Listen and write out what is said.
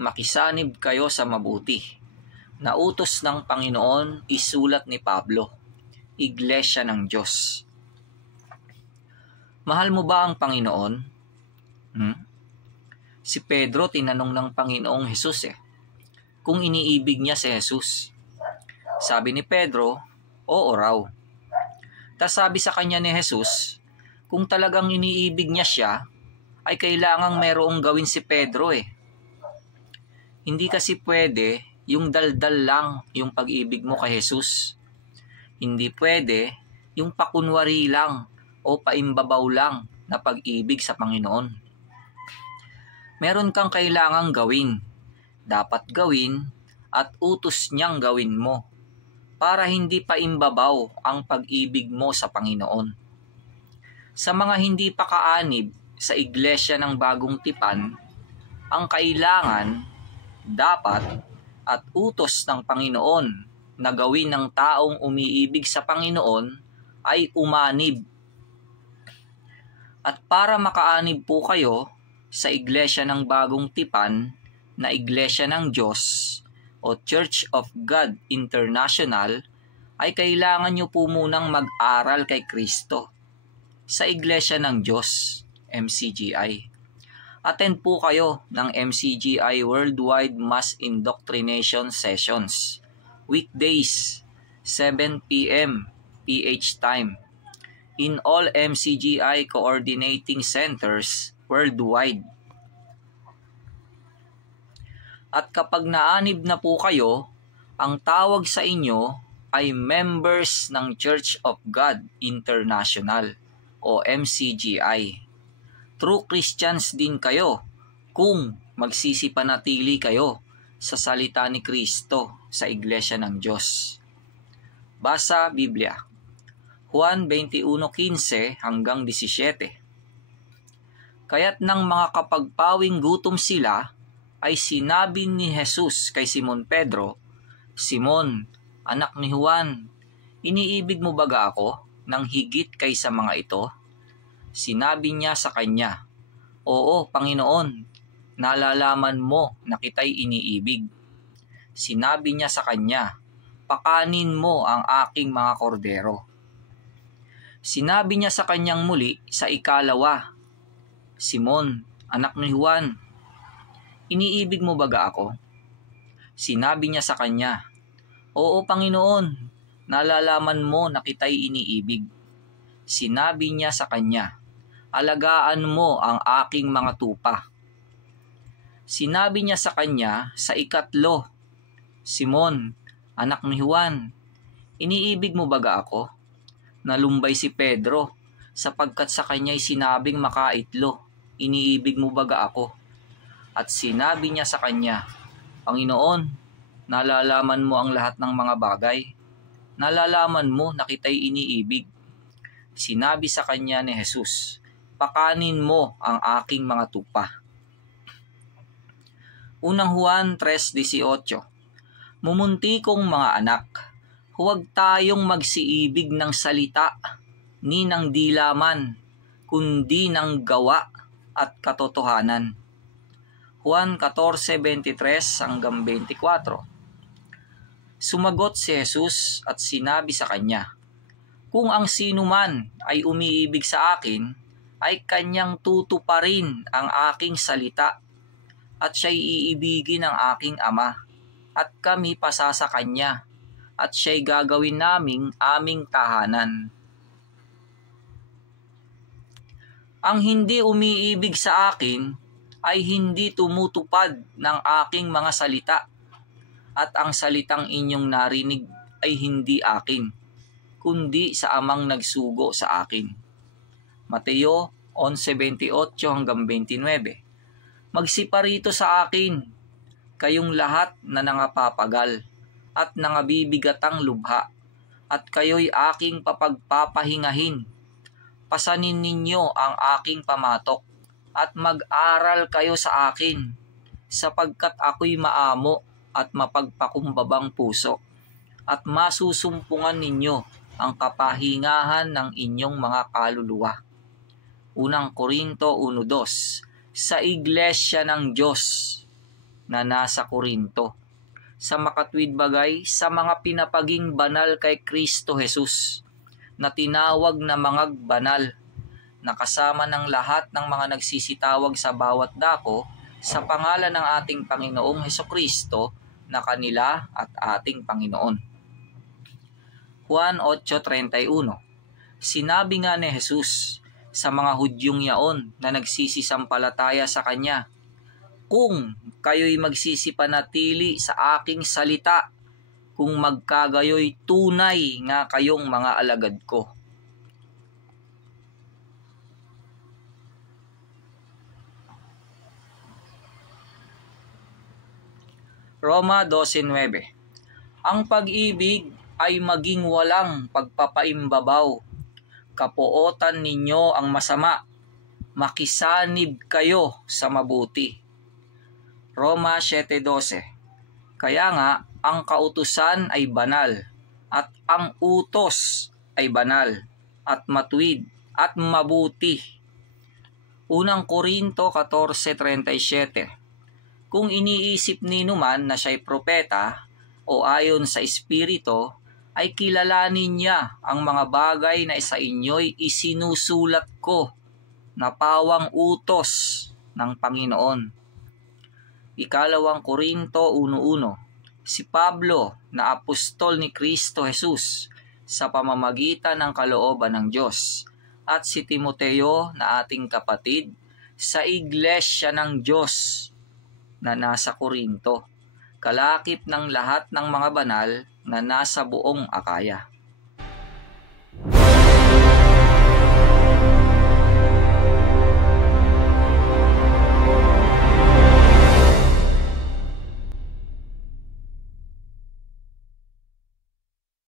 Makisanib kayo sa mabuti. Nautos ng Panginoon, isulat ni Pablo. Iglesia ng Diyos. Mahal mo ba ang Panginoon? Si Pedro tinanong ng Panginoong Hesus kung iniibig niya si Jesus. Sabi ni Pedro, oo raw. Tas sabi sa kanya ni Jesus, kung talagang iniibig niya siya, ay kailangang merong gawin si Pedro Hindi kasi pwede yung daldal lang yung pag-ibig mo kay Jesus. Hindi pwede yung pakunwari lang o paimbabaw lang na pag-ibig sa Panginoon. Meron kang kailangang gawin, dapat gawin at utos niyang gawin mo para hindi paimbabaw ang pag-ibig mo sa Panginoon. Sa mga hindi pa kaanib sa Iglesia ng Bagong Tipan, ang kailangan, dapat at utos ng Panginoon na gawin ng taong umiibig sa Panginoon ay umanib. At para makaanib po kayo sa Iglesia ng Bagong Tipan na Iglesia ng Diyos o Church of God International, ay kailangan nyo po munang mag-aral kay Kristo sa Iglesia ng Diyos, MCGI. Attend po kayo ng MCGI Worldwide Mass Indoctrination Sessions, weekdays, 7 p.m. PH time, in all MCGI coordinating centers worldwide. At kapag naanib na po kayo, ang tawag sa inyo ay members ng Church of God International o MCGI. True Christians din kayo kung magsisipanatili kayo sa salita ni Kristo sa Iglesia ng Diyos. Basa Biblia, Juan 21:15 hanggang 17. Kaya't nang mga kapagpawing gutom sila, ay sinabi ni Jesus kay Simon Pedro, Simon, anak ni Juan, iniibig mo baga ako ng higit kaysa mga ito? Sinabi niya sa kanya, Oo, Panginoon, nalalaman mo na kita'y iniibig. Sinabi niya sa kanya, Pakanin mo ang aking mga kordero. Sinabi niya sa kanyang muli sa ikalawa, Simon, anak ni Juan, iniibig mo baga ako? Sinabi niya sa kanya, Oo, Panginoon, nalalaman mo na kita'y iniibig. Sinabi niya sa kanya, Alagaan mo ang aking mga tupa. Sinabi niya sa kanya sa ikatlo, Simon, anak ni Juan, iniibig mo baga ako? Nalumbay si Pedro, sapagkat sa kanya'y sinabing makaitlo, iniibig mo baga ako? At sinabi niya sa kanya, Panginoon, nalalaman mo ang lahat ng mga bagay. Nalalaman mo na kita'y iniibig. Sinabi sa kanya ni Jesus, Pakanin mo ang aking mga tupa. Unang Juan 3:18. Mumunti kong mga anak, huwag tayong magsiibig ng salita, ni ng dilaman, kundi ng gawa at katotohanan. Juan 14:23 hanggang 24. Sumagot si Jesus at sinabi sa kanya, Kung ang sino man ay umiibig sa akin, ay kanyang tutuparin ang aking salita, at siya'y iibigin ng aking Ama, at kami pasasa kanya, at siya'y gagawin naming aming tahanan. Ang hindi umiibig sa akin ay hindi tumutupad ng aking mga salita, at ang salitang inyong narinig ay hindi akin, kundi sa Amang nagsugo sa akin. Mateo 11:28 hanggang 29. Magsiparito sa akin, kayong lahat na nangapapagal at nangabibigatang lubha, at kayo'y aking papagpapahingahin. Pasanin ninyo ang aking pamatok, at mag-aral kayo sa akin, sapagkat ako'y maamo at mapagpakumbabang puso, at masusumpungan ninyo ang kapahingahan ng inyong mga kaluluwa. Unang Korinto 1:2. Sa Iglesia ng Diyos na nasa Korinto. Sa makatwid bagay, sa mga pinapaging banal kay Kristo Jesus, na tinawag na mga banal, na kasama ng lahat ng mga nagsisitawag sa bawat dako sa pangalan ng ating Panginoong Hesukristo na kanila at ating Panginoon. Juan 8:31. Sinabi nga ni Jesus sa mga Hudyong yaon na nagsisisampalataya sa Kanya, kung kayo'y magsisipanatili sa aking salita, kung magkagayoy tunay nga kayong mga alagad ko. Roma 12:9. Ang pag-ibig ay maging walang pagpapaimbabaw. Kapuotan ninyo ang masama. Makisanib kayo sa mabuti. Roma 7:12. Kaya nga, ang kautusan ay banal, at ang utos ay banal, at matuwid, at mabuti. Unang Korinto 14:37. Kung iniisip ninuman na siya'y propeta o ayon sa Espiritu, ay kilalanin niya ang mga bagay na sa inyo'y isinusulat ko na pawang utos ng Panginoon. Ikalawang Korinto 1:1. Si Pablo na apostol ni Kristo Jesus sa pamamagitan ng kalooban ng Diyos, at si Timoteo na ating kapatid sa iglesia ng Diyos na nasa Korinto, kalakip ng lahat ng mga banal na nasa buong Akaya.